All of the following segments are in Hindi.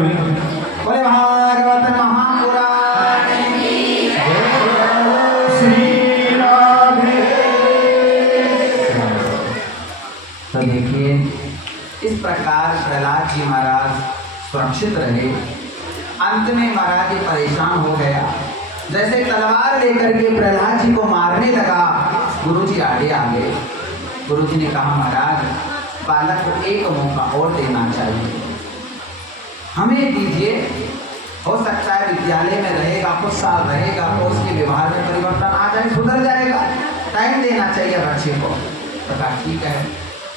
बोले भागवत महापुराण श्री राधे। तो देखिए इस प्रकार प्रहलाद जी महाराज सुरक्षित रहे। अंत में महाराज जी परेशान हो गया। जैसे तलवार लेकर के प्रहलाद जी को मारने लगा, गुरु जी आगे आ गए। गुरु जी ने कहा महाराज बालक को एक मौका और देना चाहिए, हमें दीजिए। हो सकता है विद्यालय में रहेगा, कुछ साल रहेगा तो उसके व्यवहार में परिवर्तन आ जाए, सुधर जाएगा, टाइम देना चाहिए बच्चे को। तो कहा ठीक है।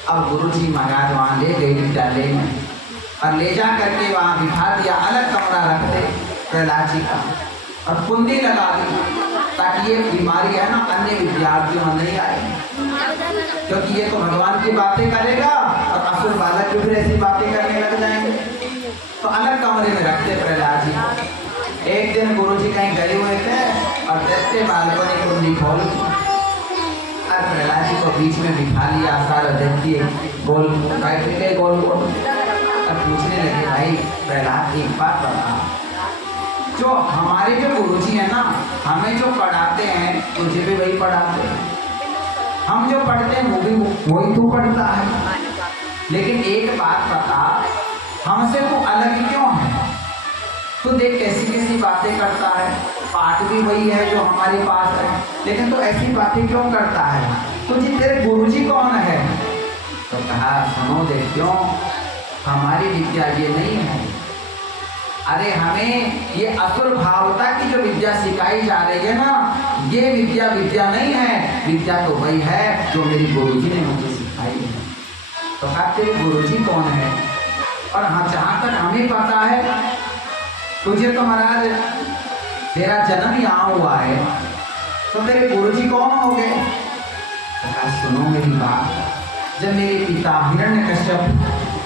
अब गुरु जी महाराज वहाँ ले गए विद्यालय में और ले जा करके वहाँ बिठा दिया, अलग कमरा रखते प्रहलाद जी का और कुंडी लगा दी ताकि ये बीमारी है ना अन्य विद्यार्थियों में नहीं आए, क्योंकि ये तो भगवान की बातें करेगा और असुर बालक भी फिर ऐसी बातें करने लग जाएंगे। तो अलग कमरे में रखते प्रहलाद जी को। एक दिन गुरु जी कहीं गए हुए थे और देखते बालकों ने कुंडी खोल दी और प्रहलाद जी को बीच में बिठा लिया। सारा देखिए गोल बैठ गए गोल गोल और पूछने लगे भाई प्रहलाद एक बात बता, जो हमारे जो गुरु जी है ना हमें जो पढ़ाते हैं तुझे भी वही पढ़ाते हैं, हम जो पढ़ते हैं वो भी वही तू पढ़ता है, लेकिन एक बात बता हमसे तू अलग क्यों है? तू देख कैसी कैसी बातें करता है, पाठ भी वही है जो हमारे पास है, लेकिन तू ऐसी बातें क्यों करता है? तुझे तेरे गुरुजी कौन है? तो कहा सुनो देखियो हमारी विद्या ये नहीं है, अरे हमें ये असुर भावता की जो विद्या सिखाई जा रही है ना, ये विद्या विद्या नहीं है, विद्या तो वही है जो मेरी गुरुजी ने मुझे सिखाई है। तो कहा तेरे गुरुजी कौन है? और हाँ जहाँ तक हमें पता है तुझे तो महाराज तेरा जन्म यहाँ हुआ है, तो तेरे गुरुजी कौन हो गए? तो कहा सुनो मेरी बात, जब मेरे पिता हिरण्यकश्यप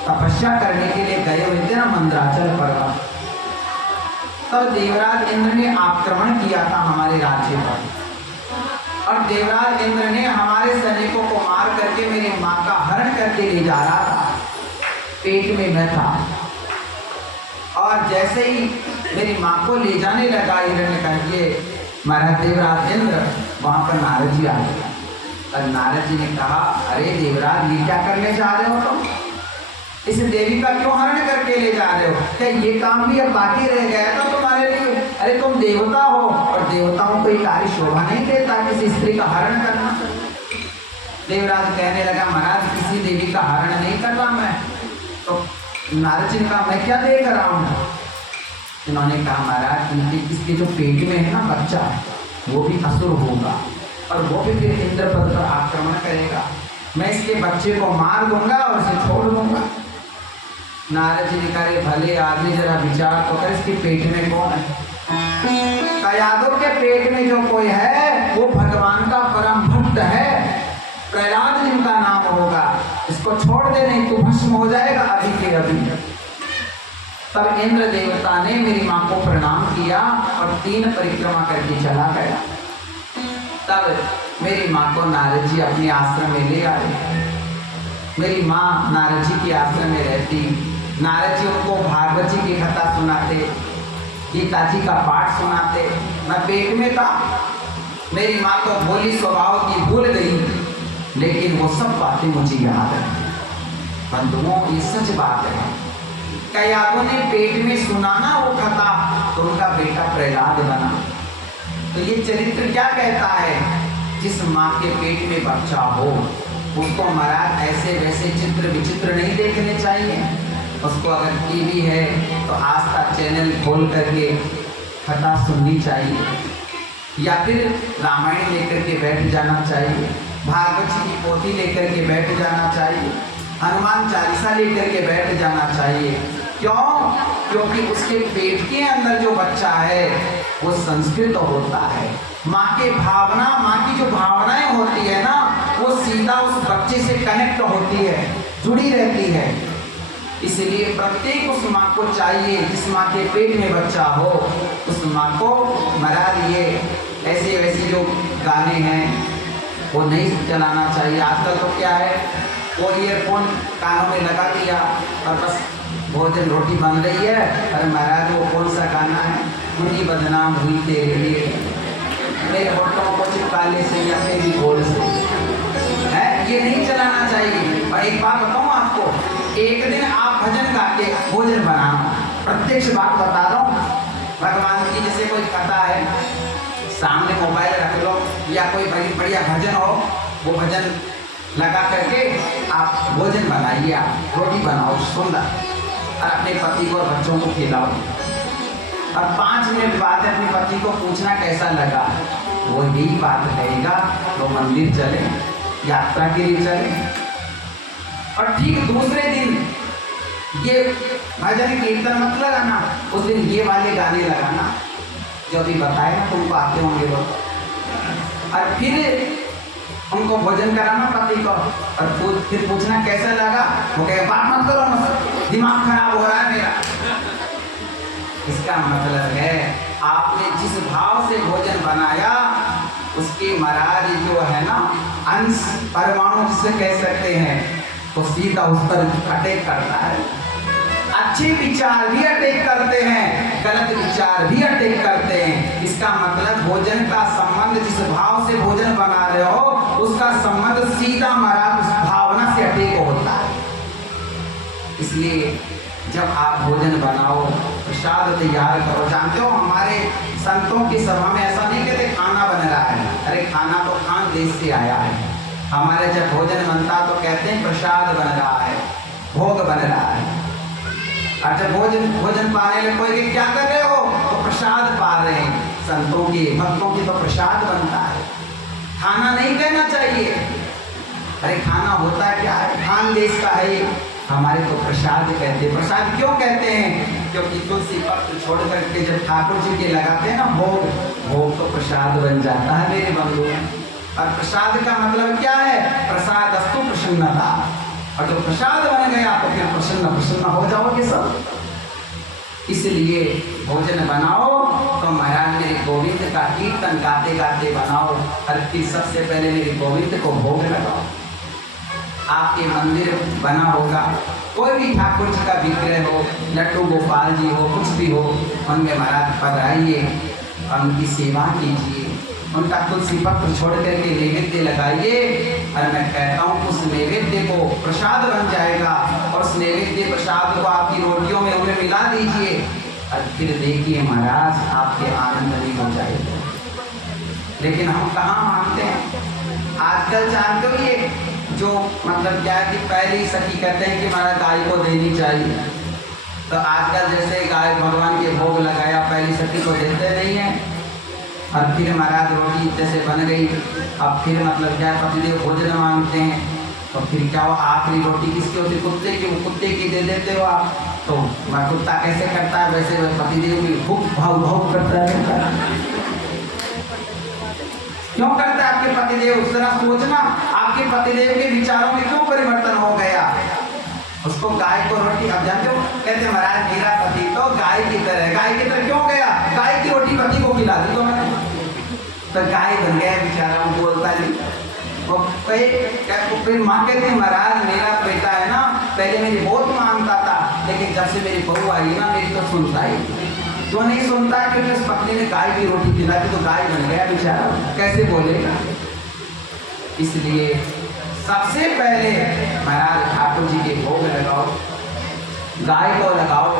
तपस्या करने के लिए गए हुए थे ना मंदराचल पर्वत, तब देवराज इंद्र ने आक्रमण किया था हमारे राज्य पर और देवराज इंद्र ने हमारे सैनिकों को मार करके मेरी माँ का हरण करके ले जा रहा था, पेट में मैं था। और जैसे ही मेरी माँ को ले जाने लगा हिरण्यकश्यप महाराज देवराज इंद्र, वहाँ पर नारद जी आ गए और नारद जी ने कहा अरे देवराज ये क्या करने जा रहे हो तुम? इस देवी का क्यों हरण करके ले जा रहे हो? क्या ये काम भी अब बाकी रह गया था तुम्हारे लिए? अरे तुम देवता हो और देवताओं को ये कार्य शोभा नहीं देता किसी स्त्री का हरण करना। देवराज कहने लगा महाराज किसी देवी का हरण नहीं कर रहा मैं। तो नारद जी ने कहा मैं क्या देख रहा हूँ? इन्होंने कहा महाराज इसके जो पेट में है ना बच्चा वो भी असुर होगा और वो भी फिर इंद्रपद पर आक्रमण करेगा, मैं इसके बच्चे को मार दूंगा और उसे छोड़ दूंगा। नारद जी ने कहा भले आदमी जरा विचार तो कर, इसके पेट में कौन है? यादव के पेट में जो कोई है वो भगवान का परम भक्त है, प्रहलाद जिनका नाम होगा, इसको छोड़ दे नहीं तो भस्म हो जाएगा अभी के अभी। तब इंद्र देवता ने मेरी माँ को प्रणाम किया और 3 परिक्रमा करके चला गया। तब मेरी माँ को नारद जी अपने आश्रम में ले आए। मेरी माँ नारद जी के आश्रम में रहती, नारद जी उनको भागवत जी की कथा सुनाते, गीता जी का पाठ सुनाते। मैं पेट में था, मेरी माँ तो भोली स्वभाव की भूल गई, लेकिन वो सब बातें मुझे याद है। बंधुओं ये सच बात है, कयादों ने पेट में सुना ना वो कथा तो उनका बेटा प्रहलाद बना। तो ये चरित्र क्या कहता है? जिस माँ के पेट में बच्चा हो उसको महाराज ऐसे वैसे चित्र विचित्र नहीं देखने चाहिए। उसको अगर टीवी है तो आस्था चैनल खोल करके कथा सुननी चाहिए, या फिर रामायण लेकर के बैठ जाना चाहिए, भागवत जी की पोथी लेकर के बैठ जाना चाहिए, हनुमान चालीसा लेकर के बैठ जाना चाहिए। क्यों? क्योंकि उसके पेट के अंदर जो बच्चा है वो संस्कृत होता है। माँ के भावना, माँ की जो भावनाएं होती है ना वो सीधा उस बच्चे से कनेक्ट होती है, जुड़ी रहती है। इसलिए प्रत्येक उस माँ को चाहिए, जिस माँ के पेट में बच्चा हो उस माँ को महाराज ये ऐसे वैसे जो गाने हैं वो नहीं चलाना चाहिए। आजकल तो क्या है, वो ईयरफोन कानों में लगा दिया और बस भोजन रोटी बन रही है, अरे महाराज वो कौन सा गाना है, मुझी बदनाम हुई तेरे लिए, मेरे होठों को चिपकाले से या तेरी बोल से है, ये नहीं चलाना चाहिए। और एक बात बताऊं आपको, एक दिन आप भजन गा के भोजन बनाना, प्रत्यक्ष बात बता रहा हूँ, भगवान की जैसे कोई कथा है, सामने मोबाइल रख लो या कोई बढ़िया भजन हो, वो भजन लगा करके आप भोजन बनाइए, आप रोटी बनाओ सुंदर और अपने पति को और बच्चों को खिलाओ, और 5 मिनट बाद अपने पति को पूछना कैसा लगा, वो यही बात कहेगा, वो मंदिर चले, यात्रा के लिए चले। और ठीक दूसरे दिन ये भजन कीर्तन मत लगाना, उस दिन ये वाले गाने लगाना जो अभी बताए ना तुमको आते होंगे वो, और फिर उनको भोजन कराना पति को, और फिर पूछना कैसा लगा, वो कहे बात मत करो मत, दिमाग खराब हो रहा है मेरा। इसका मतलब है आपने जिस भाव से भोजन बनाया उसकी महाराज जो है ना अंश परमाणु जिसे कह सकते हैं, तो सीधा उस पर अटैक करता है। अच्छे विचार भी अटैक करते हैं, गलत विचार भी अटैक करते हैं। इसका मतलब भोजन का संबंध, जिस भाव से भोजन बना रहे हो उसका संबंध सीधा महाराज उस भावना से अटैक होता है। इसलिए जब आप भोजन बनाओ, प्रसाद तैयार करो, जानते हो हमारे संतों की सभा में ऐसा नहीं कहते खाना बन रहा है, अरे खाना तो खान देश से आया है। हमारे जब भोजन बनता तो कहते हैं प्रसाद बन रहा है, भोग बन रहा है। और जब भोजन पाने लगे कोई क्या कर रहे हो, तो प्रसाद पा रहे हैं। संतों की भक्तों की तो प्रसाद बनता है, खाना नहीं कहना चाहिए। अरे खाना होता क्या है, खान देश का है ये, हमारे तो प्रसाद कहते हैं। प्रसाद क्यों कहते हैं, क्योंकि तुलसी पत्र छोड़ करके जब ठाकुर जी के लगाते हैं ना भोग तो प्रसाद बन जाता है मेरे बंधु। और प्रसाद का मतलब क्या है, प्रसाद अस्तु प्रसन्नता, और जब प्रसाद बन गया तो फिर प्रसन्न हो जाओगे सब। इसलिए भोजन बनाओ तो महाराज मेरे गोविंद का कीर्तन गाते गाते बनाओ, और फिर सबसे पहले मेरे गोविंद को भोग लगाओ। आपके मंदिर बना होगा, कोई भी ठाकुर जी का विग्रह हो, लड्डू गोपाल जी हो, कुछ भी हो, उनमें महाराज पधारिए और उनकी सेवा कीजिए, उनका तुलसी पत्र छोड़ करके नैवेद्य लगाइए। और मैं कहता हूँ उस नैवेद्य को प्रसाद बन जाएगा, और उस नैवेद्य प्रसाद को आपकी रोटियों में उन्हें मिला दीजिए, और फिर देखिए महाराज आपके आनंद नहीं हो जाएगा। लेकिन हम कहाँ मानते हैं आजकल, जानते हो ये जो मतलब क्या है कि पहली सखी कहते हैं कि महाराज गाय को देनी चाहिए, तो आजकल जैसे गाय भगवान के भोग लगाया पहली सखी को देते नहीं है, और फिर महाराज रोटी जैसे बन गई, अब फिर मतलब क्या पतिदेव भोजन मांगते हैं, तो फिर क्या हो आखिरी रोटी किसकी होती, कुत्ते की, वो कुत्ते की दे देते हो आप। तो कुत्ता कैसे करता है वैसे पतिदेव भी भूख भाव करता है। क्यों करता है आपके पतिदेव, जरा सोचना आपके पतिदेव के विचारों में क्यों परिवर्तन हो गया। उसको गाय को रोटी, अब जानते हो कहते महाराज मेरा पति तो गाय की तरह क्यों गया, गाय की रोटी पति को खिला दी तो मैंने, तो गाय बन गया बेचारा, वो बोलता नहीं। वो फिर माँ कहते महाराज मेरा बेटा है ना, पहले मेरी बहुत मानता था, लेकिन जब से मेरी बहू आई ना मेरी तो सुनता ही, तो नहीं सुनता, क्योंकि उस पत्नी ने गाय की रोटी खिलाई तो गाय बन गया बेचारा, कैसे बोलेगा। इसलिए सबसे पहले महाराज ठाकुर जी के भोग लगाओ, गाय को लगाओ,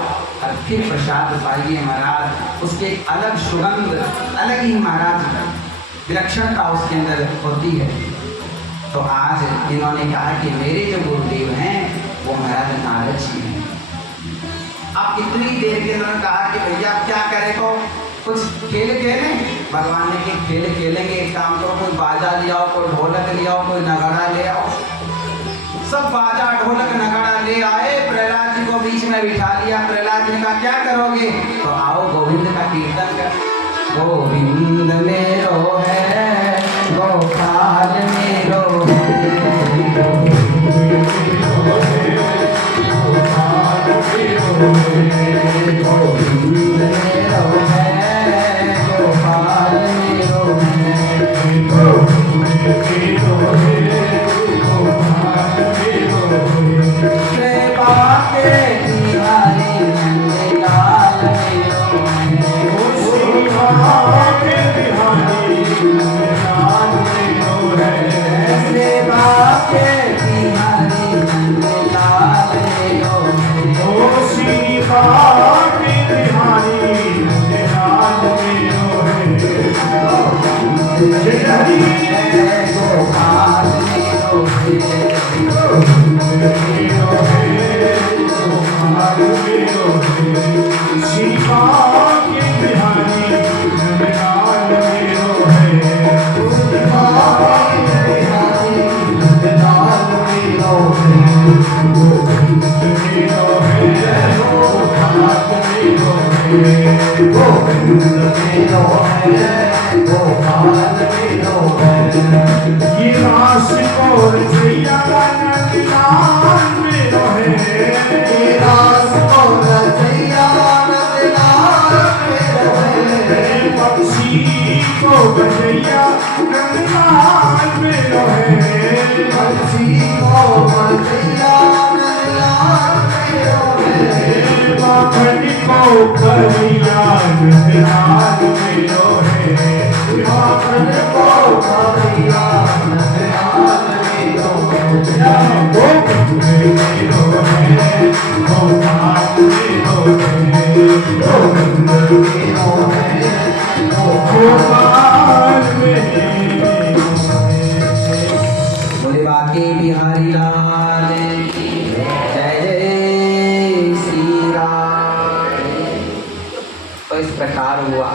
और फिर प्रसाद पाइए महाराज। उसके अलग सुगंध, अलग ही महाराज विलक्षणता उसके अंदर होती है। तो आज इन्होंने कहा कि मेरे जो गुरुदेव हैं वो महाराज नारद जी हैं। आप कितनी देर के उन्होंने कहा कि भैया आप क्या करें, तो कुछ खेल खेलें, भगवान ने कि खेल खेलेंगे, एक काम करो कोई बाजा ले आओ, कोई ढोलक ले आओ, कोई नगाड़ा ले आओ। सब बाजा ढोलक नगाड़ा ले आए, प्रहलाद जी को बीच में बिठा लिया। प्रहलाद जी ने कहा क्या करोगे, तो आओ गोविंद का कीर्तन कर। गोविंद मेरो है, गोपाल मेरो है। गोपाल मेरो बजैया नंदलाल मेरो है बंसी को बजैया नंदलाल मेरो है माखन को करिया नंदलाल मेरो है माखन को करिया नंदलाल मेरो है गोविंद मेरो है गोपाल मेरो है गोविंद मेरो है गोपाल बोले बाके बिहारी लाल की जय जय श्री राम। तो इस प्रकार हुआ।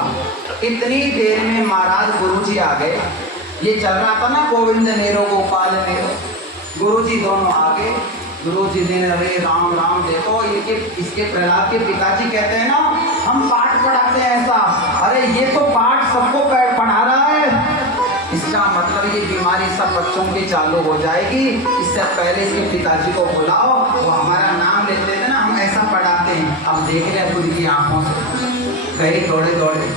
इतनी देर में महाराज गुरुजी आ गए। ये चल रहा था ना गोविंद नेरो गोपाल नेरो, गुरुजी दोनों आ गए। गुरुजी ने अरे राम राम देखो ये इसके प्रहलाद के पिताजी कहते हैं ना हम पाठ पढ़ाते हैं ऐसा, अरे ये तो पाठ सबको पढ़ा रहा है, इसका मतलब ये बीमारी सब बच्चों की चालू हो जाएगी। इससे पहले इसके पिताजी को बुलाओ, वो हमारा नाम लेते थे ना हम ऐसा पढ़ाते हैं। अब देख रहे खुद की आंखों से, गए दौड़े दौड़े